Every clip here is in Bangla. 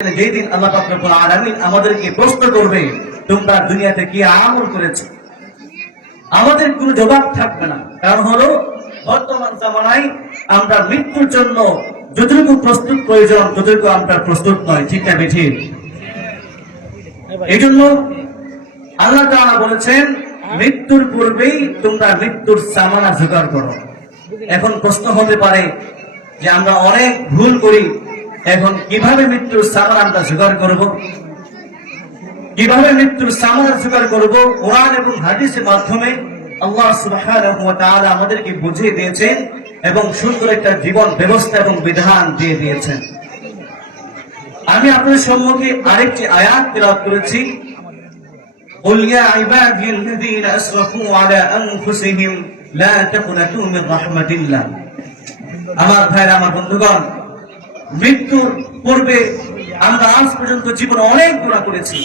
যেই দিন আল্লাহ পাক রব্বুল আলামিন আমাদেরকে প্রশ্ন করবে, তোমরা দুনিয়াতে কি আমল করেছো, আমাদের কোনো জবাব থাকবে না। কারণ হলো বর্তমান জামানায় আমরা মৃত্যুর জন্য যতটুকু প্রস্তুত প্রয়োজন ততটুকু আমরা প্রস্তুত নয়, ঠিক না বেঠিক? এই জন্য আল্লাহ তাআলা বলেছেন, মৃত্যুর পূর্বেই তোমরা মৃত্যুর সামানা জোগাড় করো। এখন প্রশ্ন হতে পারে যে আমরা অনেক ভুল করি, এখন কিভাবে মৃত্যুর সামানা আমরা জোগাড় করব? কিভাবে মৃত্যুর সামানা জোগাড় করব? কোরআন এবং হাদিসের মাধ্যমে আল্লাহ সুবহানাহু ওয়া তাআলা আমাদেরকে বুঝিয়ে দিয়েছেন এবং সুন্দর একটা জীবন ব্যবস্থা এবং বিধান দিয়ে দিয়েছেন। আমি আপনাদের সম্মুখে আরেকটি আয়াত তেলাওয়াত করেছি, قل يا عبادي الذين اسرفوا على انفسهم لا تقنطوا من رحمة الله। আমার ভাইরা, আমার বন্ধুগণ, মৃত্যুর পূর্বে আমরা আজ পর্যন্ত জীবনে অনেক গুনাহ করেছি।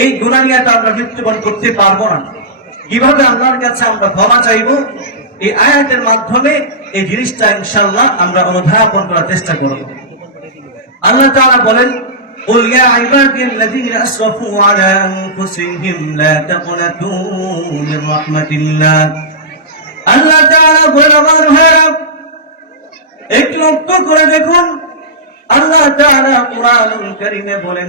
এই গুনাহ নিয়ে তো আমরা মৃত্যুবরণ করতে পারবো না। কিভাবে আল্লাহর কাছে আমরা ক্ষমা চাইবো? এই আয়াতের মাধ্যমে এই জিনিসটা ইনশাআল্লাহ আমরা অনুধাবন করার চেষ্টা করব। আল্লাহ তাআলা বলেন, قل يا عبادي الذين اسرفوا على انفسهم لا تقنطوا من رحمة الله। আল্লাহ তাআলা বলেন, আমার ভাইরা, একটু লক্ষ্য করে দেখুন, আল্লাহ তাআলা কুরআনুল কারীমে বলেন,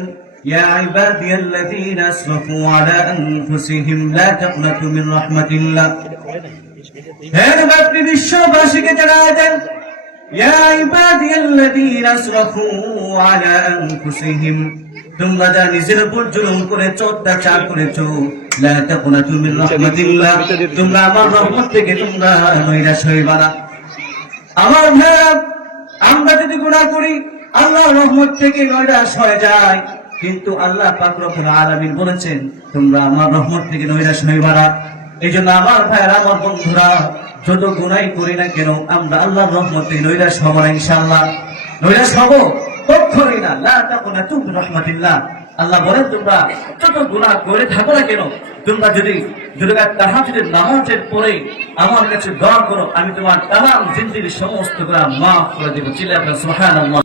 ইয়া ইবাদিয়াল্লাযীনা আসরাফু আলা আনফুসিহিম লা তাকনাতু মিন রাহমাতিল্লাহ। হে নবী, বিশ্ববাসীকে জানায় দেন, ইয়া ইবাদিয়াল্লাযীনা আসরাফু আলা আনফুসিহিম, তোমরা যারা নিজের উপর জুলুম করেছো, অত্যাচার করেছো, লা তাকনাতু মিন রাহমাতিল্লাহ, তোমরা আমার রহমত থেকে তোমরা নৈরাশ হইবা না। আমার ভাইরা, আমরা যদি গুনাহ করি আল্লাহর রহমত থেকে নৈরাশ হয়ে যায়, কিন্তু আল্লাহ পাক রব্বুল আলামিন বলেছেন, তোমরা আমার রহমত থেকে নৈরাশ হইবা না। এই জন্য আমার ভাইরা, আমার বন্ধুরা, যত গুনাহই করি না কেন আমরা আল্লাহর রহমত থেকে নৈরাশ হব না ইনশাআল্লাহ। নৈরাশ হব কখনোই না। লা তাকুনাতু মিন রাহমাতিল্লাহ। আল্লাহ বলেন, তোমরা যত গুনাহ করে থাকো না কেন, তোমরা যদি তাহাজ্জুদের নামাজের পরে আমার কাছে দোয়া করো, আমি তোমার তামাম জিন্দেগীর সমস্ত গুনাহ মাফ করে দেব। চিল্লায়ে সুবহানাল্লাহ।